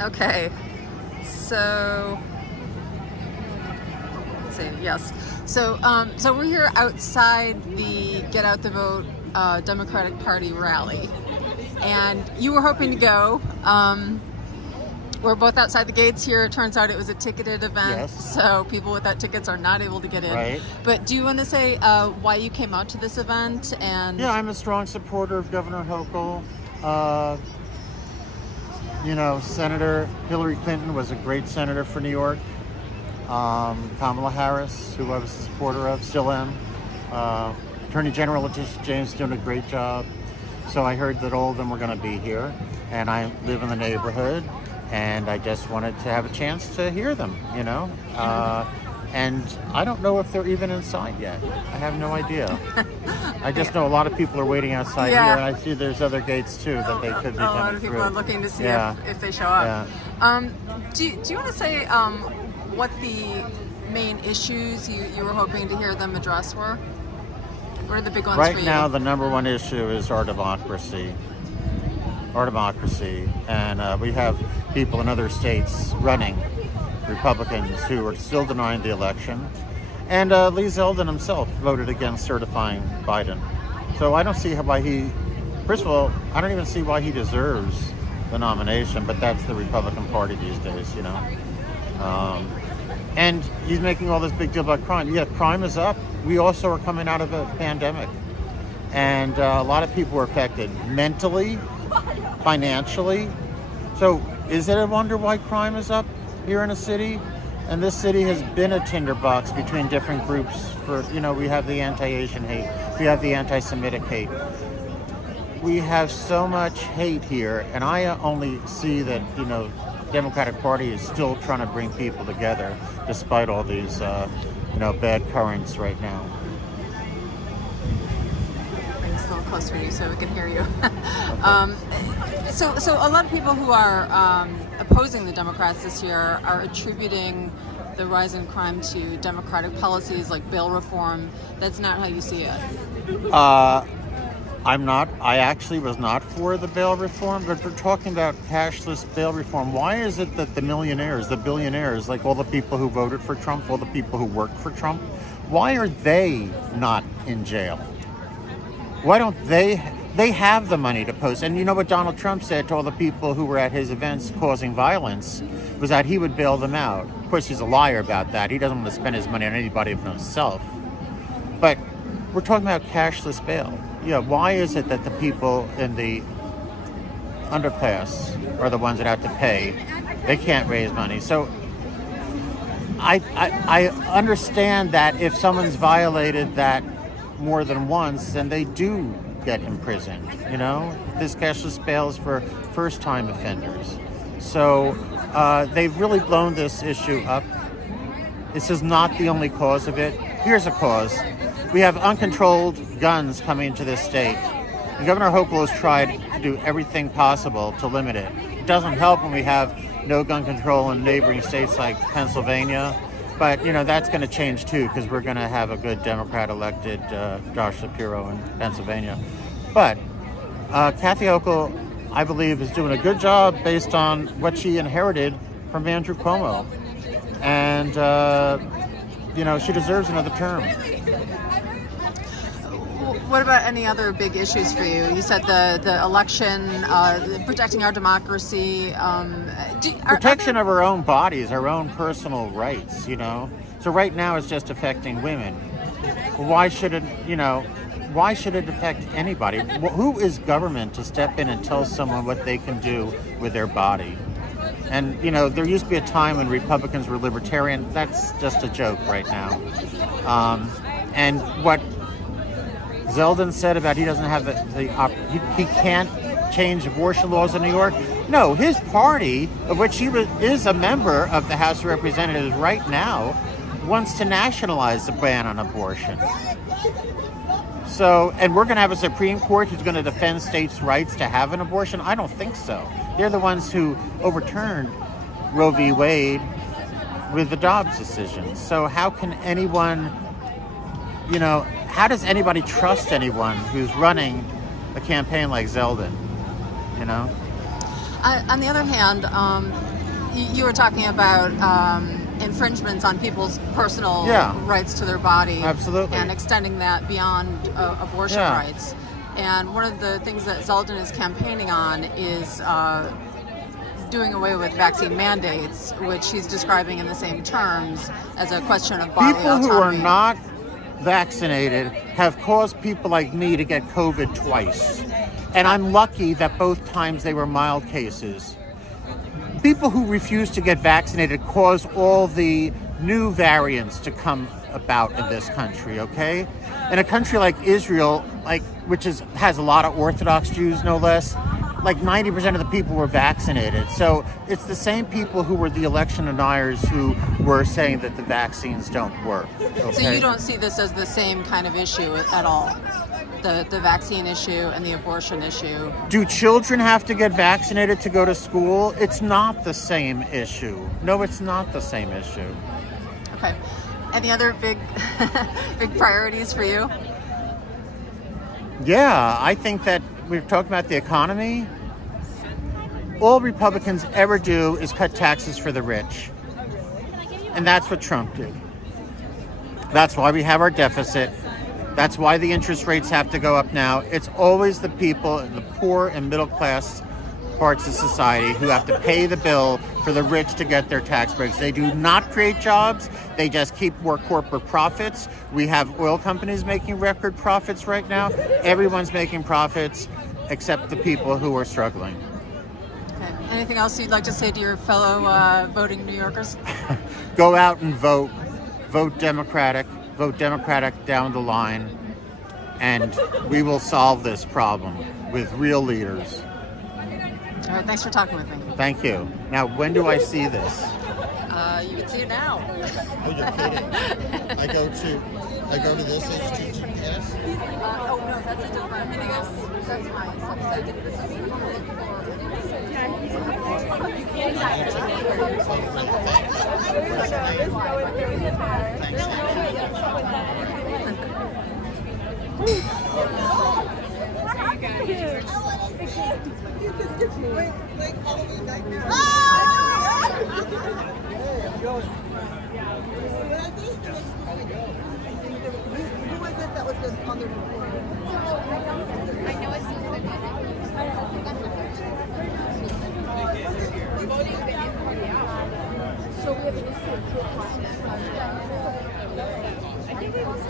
Okay, so let's see. Yes, so we're here outside the Get Out the Vote Democratic Party rally, and you were hoping to go. We're both outside the gates here. It turns out it was a ticketed event, Yes. So people without tickets are not able to get in. Right. But do you want to say why you came out to this event? And Yeah, I'm a strong supporter of Governor Hochul. Senator Hillary Clinton was a great senator for New York. Kamala Harris, who I was a supporter of, still am. Attorney General Letitia James doing a great job. So I heard that all of them were going to be here, and I live in the neighborhood, and I just wanted to have a chance to hear them, and I don't know if they're even inside yet. I have no idea. I just know a lot of people are waiting outside here, and I see there's other gates too that they could be coming through. A lot of people are looking to see if they show up. Yeah. Do you want to say what the main issues you were hoping to hear them address were? What are the big ones for you? Right now, the number one issue is our democracy. And we have people in other states running, Republicans, who are still denying the election. And Lee Zeldin himself voted against certifying Biden. So I don't see why first of all, I don't even see why he deserves the nomination, but that's the Republican Party these days, And he's making all this big deal about crime. Yeah, crime is up. We also are coming out of a pandemic. And a lot of people were affected mentally, financially. So is it a wonder why crime is up here in a city? And this city has been a tinderbox between different groups for, we have the anti-Asian hate, we have the anti-Semitic hate. We have so much hate here, and I only see that, Democratic Party is still trying to bring people together despite all these, bad currents right now. Bring this a little closer to you so we can hear you. So a lot of people who are opposing the Democrats this year are attributing the rise in crime to Democratic policies like bail reform. That's not how you see it. I'm not. I actually was not for the bail reform, but we're talking about cashless bail reform. Why is it that the millionaires, the billionaires, like all the people who voted for Trump, all the people who worked for Trump, why are they not in jail? Why don't they have the money to post? And you know what Donald Trump said to all the people who were at his events causing violence was that he would bail them out. Of course, he's a liar about that. He doesn't want to spend his money on anybody but himself. But we're talking about cashless bail. Yeah, why is it that the people in the underclass are the ones that have to pay? They can't raise money. So I understand that if someone's violated that more than once, then they do get imprisoned. This cashless bail is for first-time offenders. So they've really blown this issue up. This is not the only cause of it. Here's a cause. We have uncontrolled guns coming into this state. And Governor Hochul has tried to do everything possible to limit it. It doesn't help when we have no gun control in neighboring states like Pennsylvania. But, that's going to change too, because we're going to have a good Democrat elected Josh Shapiro in Pennsylvania. But Kathy Hochul, I believe, is doing a good job based on what she inherited from Andrew Cuomo. And, she deserves another term. What about any other big issues for you? You said the election, protecting our democracy. Protection of our own bodies, our own personal rights, So right now it's just affecting women. Why should it affect anybody? Who is government to step in and tell someone what they can do with their body? And, there used to be a time when Republicans were libertarian. That's just a joke right now. And what Zeldin said about he doesn't have he can't change abortion laws in New York. No, his party, of which he is a member of the House of Representatives right now, wants to nationalize the ban on abortion. So, and we're going to have a Supreme Court who's going to defend states' rights to have an abortion? I don't think so. They're the ones who overturned Roe v. Wade with the Dobbs decision. So how can anyone, how does anybody trust anyone who's running a campaign like Zeldin, On the other hand, You were talking about infringements on people's personal rights to their body. Absolutely. And extending that beyond abortion rights. And one of the things that Zeldin is campaigning on is doing away with vaccine mandates, which he's describing in the same terms as a question of bodily autonomy. People who are not vaccinated have caused people like me to get COVID twice. And I'm lucky that both times they were mild cases. People who refuse to get vaccinated cause all the new variants to come about in this country, okay? In a country like Israel, which has a lot of Orthodox Jews, no less, 90% of the people were vaccinated. So it's the same people who were the election deniers who were saying that the vaccines don't work. Okay? So you don't see this as the same kind of issue at all? The vaccine issue and the abortion issue? Do children have to get vaccinated to go to school? It's not the same issue. No, it's not the same issue. Okay. Any other big priorities for you? Yeah, I think that we're talking about the economy. All Republicans ever do is cut taxes for the rich. And that's what Trump did. That's why we have our deficit. That's why the interest rates have to go up now. It's always the people in the poor and middle class parts of society who have to pay the bill for the rich to get their tax breaks. They do not create jobs. They just keep more corporate profits. We have oil companies making record profits right now. Everyone's making profits except the people who are struggling. Okay. Anything else you'd like to say to your fellow voting New Yorkers? Go out and vote. Vote Democratic. Vote Democratic down the line. And we will solve this problem with real leaders. All right, thanks for talking with me. Thank you. Now, when do I see this? You can see it now. Oh, you're kidding. I go to this institution, yes? Oh, no, that's a different. I think that's mine. I did this is Who was it that was just on the report? I know it's so we have an issue of kill process. I think we lost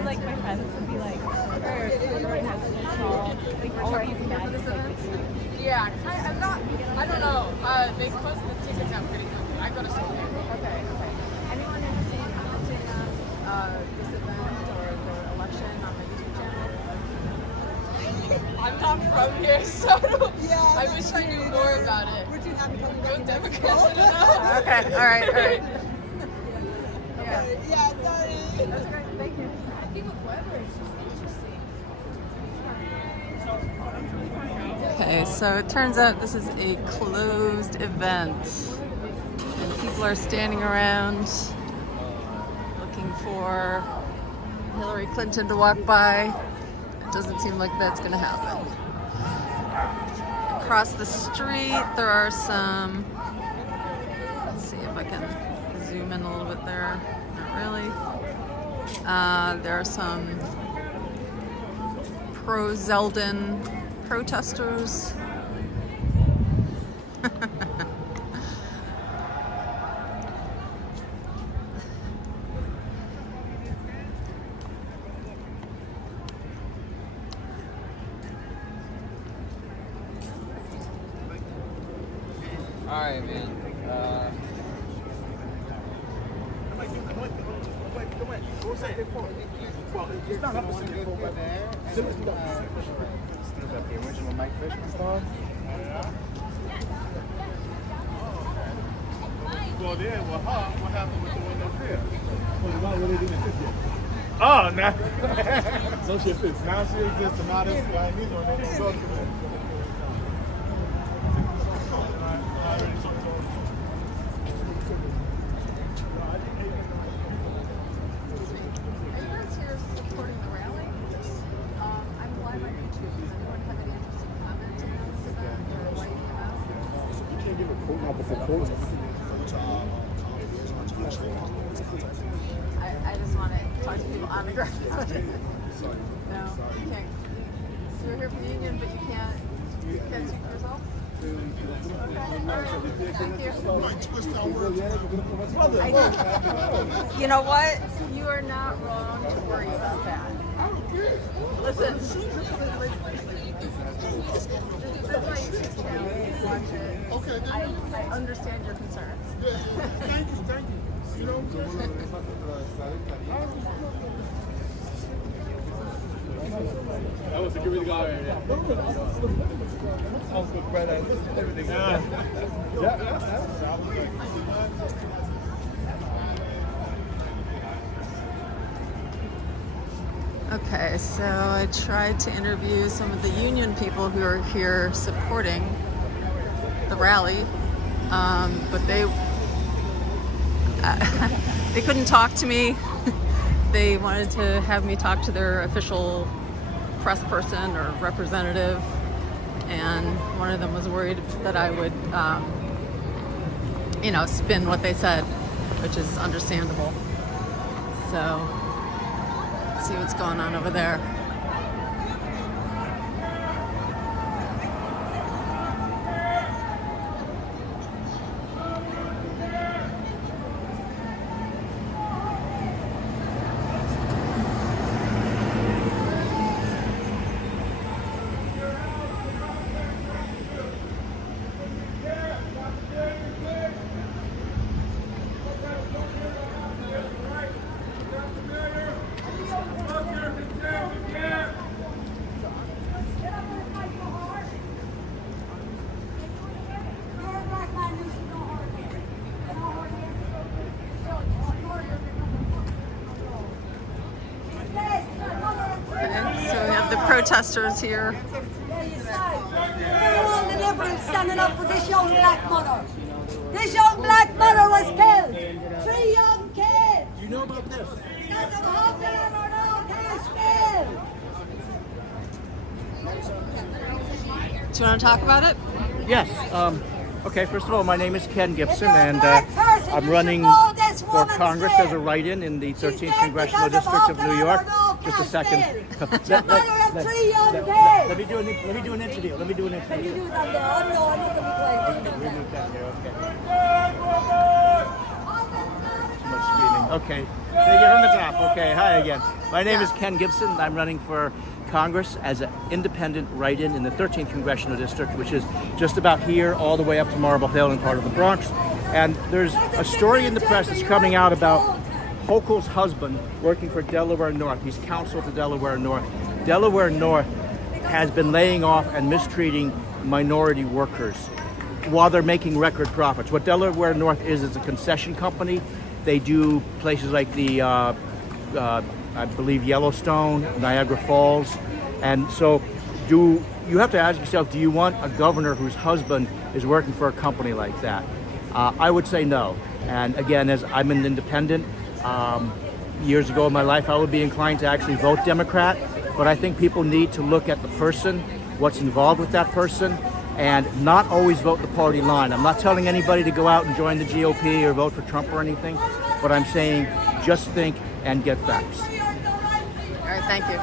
And like my friends would be like, yeah, I'm not, I don't know. They closed the tickets out pretty quickly. I go to school there. Okay. Anyone interested in commenting on this event or the election on the YouTube channel? I'm not from here, so I wish I knew more about it. We're too happy talking Go about Democrats, I don't know. okay. All right. Yeah, sorry. That's great. Thank you. I think with weather, it's just interesting. Okay, so it turns out this is a closed event. And people are standing around looking for Hillary Clinton to walk by. It doesn't seem like that's going to happen. Across the street, there are some. Let's see if I can zoom in a little bit there. Not really. There are some pro-Zeldin protesters All right, man. Still got the original Mike Fishman song. Well, then, what happened with the one that's there? Well, the one where they didn't exist yet. Oh, now. So she exists. Now she exists, and now this guy needs one. They don't go to it. I just want to talk to people on the ground. No, you can't. You're here for the union, but you can't speak for yourself? Thank you. You know what? You are not wrong to worry about that. Listen. That's why you take channel, watch it. Okay. I understand your concerns. Thank you. You know what I'm saying? That was a good guy. Uncle Fred, everything. Yeah. Okay, so I tried to interview some of the union people who are here supporting the rally, but they couldn't talk to me. They wanted to have me talk to their official press person or representative, and one of them was worried that I would, spin what they said, which is understandable. So, let's see what's going on over there. Protesters here. All the liberals standing up for this young black mother. This young black mother was killed. 3 young kids. You know about this? Because of hunger or no cash bill. Do you want to talk about it? Yes. Okay, first of all, my name is Ken Gibson, and I'm running for Congress as a write-in in the 13th Congressional District of New York. Just a second. Let me do an interview. Can you do it on the audio? I need to be Okay. Take it from the top. Okay. Hi again. My name is Ken Gibson. I'm running for Congress as an independent write-in in the 13th Congressional District, which is just about here all the way up to Marble Hill and part of the Bronx. And there's a story in the press that's coming out about Hochul's husband working for Delaware North. He's counsel to Delaware North. Delaware North has been laying off and mistreating minority workers while they're making record profits. What Delaware North is a concession company. They do places like the, I believe, Yellowstone, Niagara Falls. And so you have to ask yourself, do you want a governor whose husband is working for a company like that? I would say no. And again, as I'm an independent, years ago in my life, I would be inclined to actually vote Democrat, but I think people need to look at the person, what's involved with that person, and not always vote the party line. I'm not telling anybody to go out and join the GOP or vote for Trump or anything, but I'm saying just think and get facts. All right, thank you.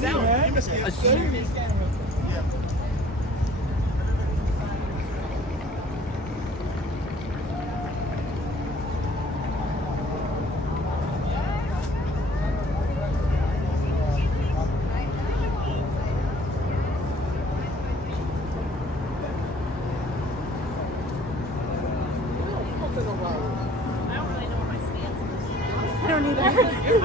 I don't either.